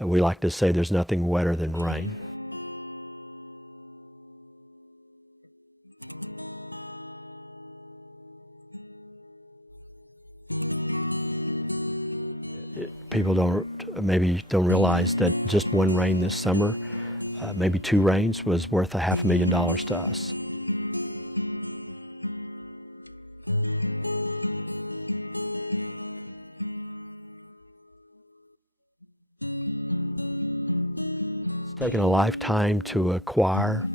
We like to say there's nothing wetter than rain. People maybe don't realize that just one rain this summer, maybe 2 rains, was worth $500,000 to us. It's taken a lifetime to acquire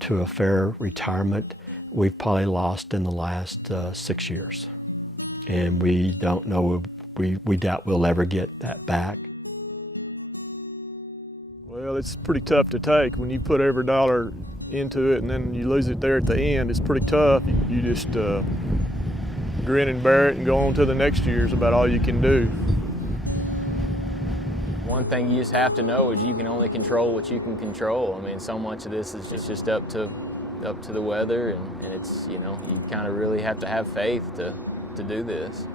to a fair retirement. We've probably lost in the last 6 years, and we don't know. We doubt we'll ever get that back. Well, it's pretty tough to take. When you put every dollar into it and then you lose it there at the end, it's pretty tough. You just grin and bear it and go on to the next year is about all you can do. One thing you just have to know is you can only control what you can control. I mean, so much of this is just up to the weather, and it's, you know, you kind of really have to have faith to do this.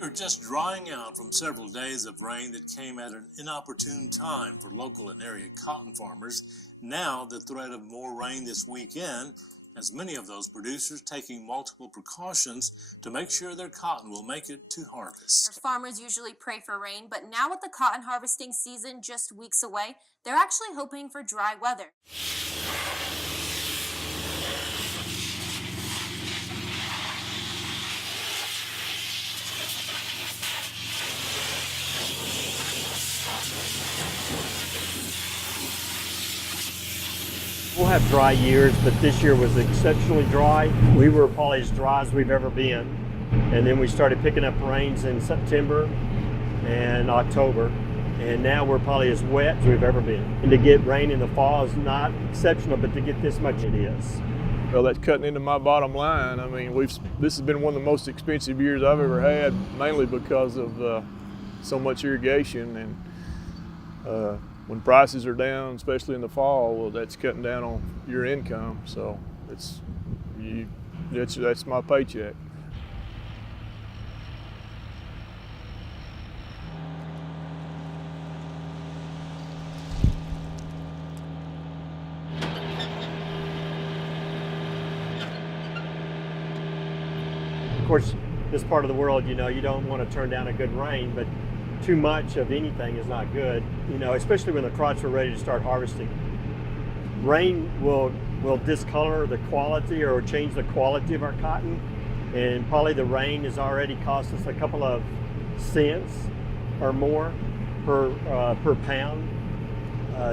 We're just drying out from several days of rain that came at an inopportune time for local and area cotton farmers. Now the threat of more rain this weekend has many of those producers taking multiple precautions to make sure their cotton will make it to harvest. Farmers usually pray for rain, but now with the cotton harvesting season just weeks away, they're actually hoping for dry weather. We'll have dry years, but this year was exceptionally dry. We were probably as dry as we've ever been. And then we started picking up rains in September and October. And now we're probably as wet as we've ever been. And to get rain in the fall is not exceptional, but to get this much, it is. Well, that's cutting into my bottom line. I mean, this has been one of the most expensive years I've ever had, mainly because of so much irrigation. And when prices are down, especially in the fall, well, that's cutting down on your income. So that's my paycheck. Of course, this part of the world, you know, you don't want to turn down a good rain, but too much of anything is not good, you know, especially when the crops are ready to start harvesting. Rain will discolor the quality or change the quality of our cotton, and probably the rain has already cost us a couple of cents or more per pound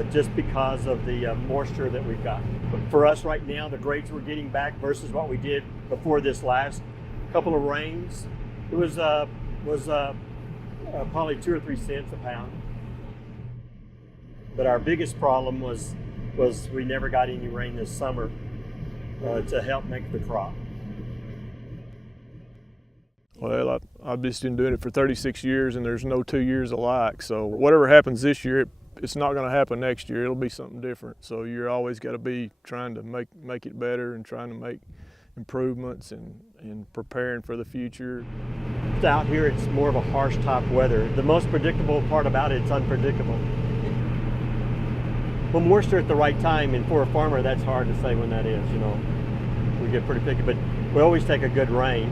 just because of the moisture that we've got. But for us right now, the grades we're getting back versus what we did before this last couple of rains, it was probably 2 or 3 cents a pound. But our biggest problem was we never got any rain this summer to help make the crop. Well, I've just been doing it for 36 years, and there's no 2 years alike. So whatever happens this year, it's not going to happen next year. It'll be something different. So you're always got to be trying to make it better and trying to make improvements and preparing for the future. Out here, it's more of a harsh type weather. The most predictable part about it, it's unpredictable. Well, moisture at the right time, and for a farmer, that's hard to say when that is, you know. We get pretty picky, but we always take a good rain.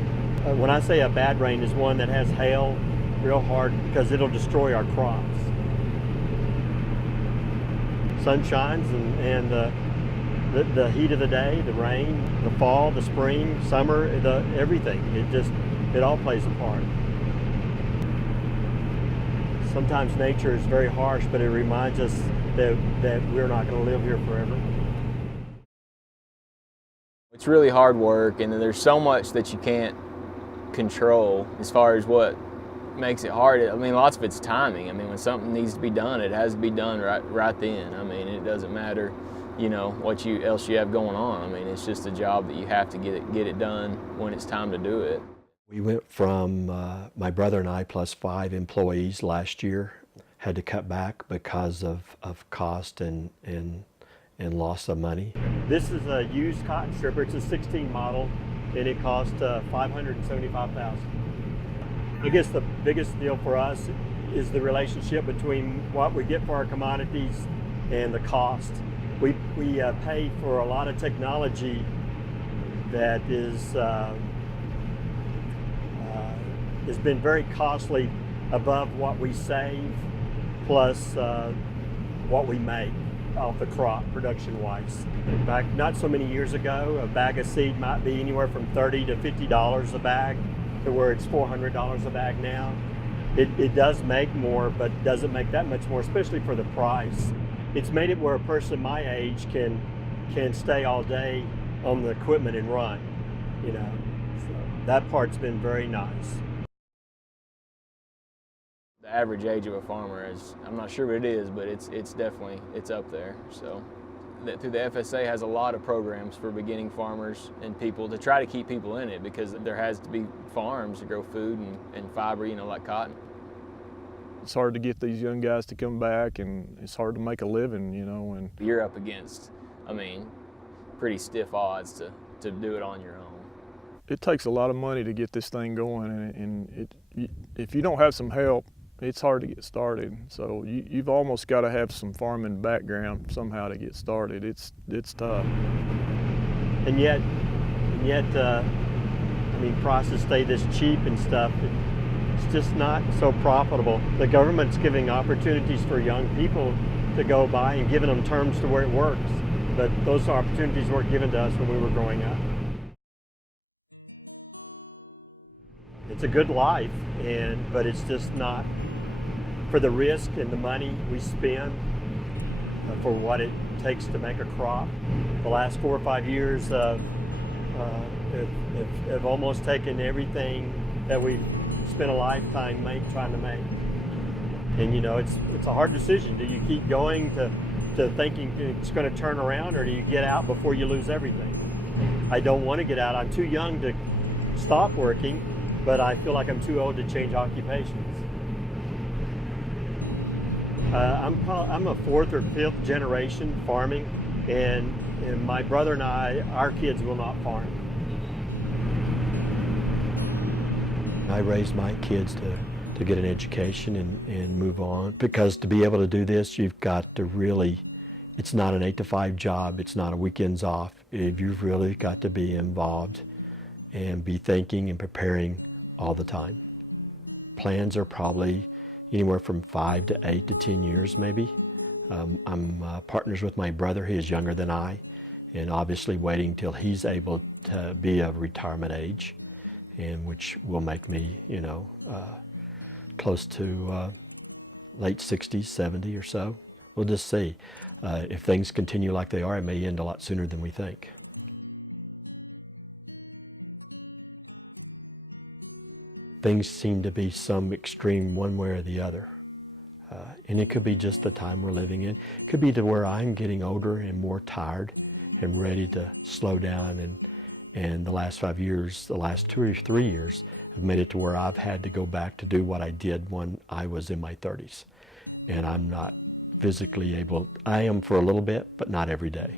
When I say a bad rain is one that has hail real hard, because it'll destroy our crops. Sun shines and the heat of the day, the rain, the fall, the spring, summer, everything. It all plays a part. Sometimes nature is very harsh, but it reminds us that we're not going to live here forever. It's really hard work, and there's so much that you can't control as far as what makes it hard. I mean, lots of it's timing. I mean, when something needs to be done, it has to be done right then. I mean, it doesn't matter, you know, what else you have going on. I mean, it's just a job that you have to get it done when it's time to do it. We went from my brother and I plus 5 employees last year had to cut back because of cost and loss of money. This is a used cotton stripper. It's a 16 model, and it cost $575,000. I guess the biggest deal for us is the relationship between what we get for our commodities and the cost. We pay for a lot of technology that has been very costly above what we save, plus what we make off the crop production-wise. Back not so many years ago, a bag of seed might be anywhere from $30 to $50 a bag, to where it's $400 a bag now. It does make more, but doesn't make that much more, especially for the price. It's made it where a person my age can stay all day on the equipment and run, you know. So that part's been very nice. The average age of a farmer is, I'm not sure what it is, but it's definitely, it's up there. So through the FSA has a lot of programs for beginning farmers and people to try to keep people in it, because there has to be farms to grow food and fiber, you know, like cotton. It's hard to get these young guys to come back, and it's hard to make a living, you know. And you're up against, I mean, pretty stiff odds to do it on your own. It takes a lot of money to get this thing going, and if you don't have some help, it's hard to get started. So you've almost got to have some farming background somehow to get started. It's tough. And yet, I mean, prices stay this cheap and stuff. It's just not so profitable. The government's giving opportunities for young people to go by and giving them terms to where it works. But those opportunities weren't given to us when we were growing up. It's a good life, but it's just not for the risk and the money we spend for what it takes to make a crop. The last 4 or 5 years have almost taken everything that we spent a lifetime trying to make. And you know, it's a hard decision. Do you keep going to thinking it's going to turn around, or do you get out before you lose everything? I don't want to get out. I'm too young to stop working, but I feel like I'm too old to change occupations. I'm a 4th or 5th generation farming, and my brother and I, our kids will not farm. I raised my kids to get an education and move on, because to be able to do this, you've got to really, it's not an 8 to 5 job, it's not a weekends off. You've really got to be involved and be thinking and preparing all the time. Plans are probably anywhere from 5 to 8 to 10 years maybe. I'm partners with my brother. He is younger than I, and obviously waiting till he's able to be of retirement age, and which will make me, you know, close to late 60s, 70 or so. We'll just see. If things continue like they are, it may end a lot sooner than we think. Things seem to be some extreme one way or the other. And it could be just the time we're living in. It could be to where I'm getting older and more tired and ready to slow down. And the last 5 years, the last 2 or 3 years, have made it to where I've had to go back to do what I did when I was in my 30s. And I'm not physically able. I am for a little bit, but not every day.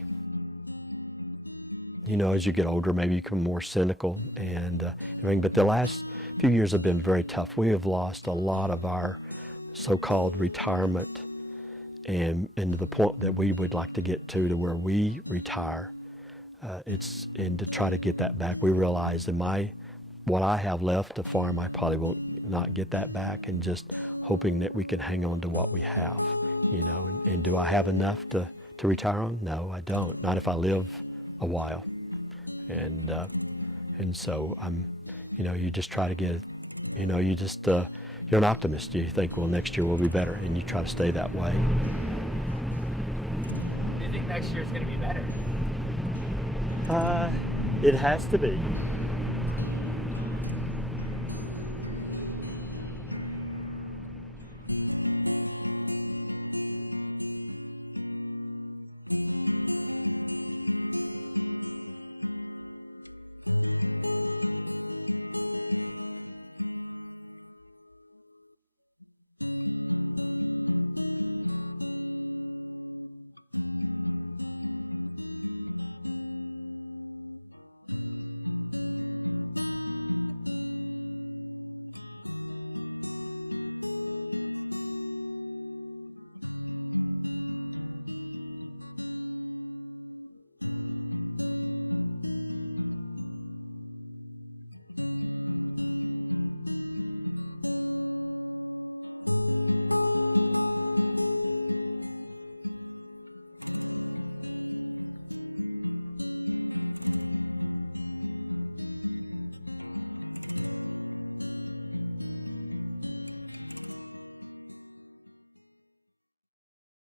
You know, as you get older, maybe you become more cynical and everything. But the last few years have been very tough. We have lost a lot of our so-called retirement, and to the point that we would like to get to where we retire. And to try to get that back, we realize that what I have left to farm, I probably will not get that back, and just hoping that we can hang on to what we have, you know. And do I have enough to retire on? No, I don't. Not if I live a while. And so you know, you just try to get, you know, you're an optimist. You think, well, next year will be better, and you try to stay that way. Do you think next year's going to be better? It has to be.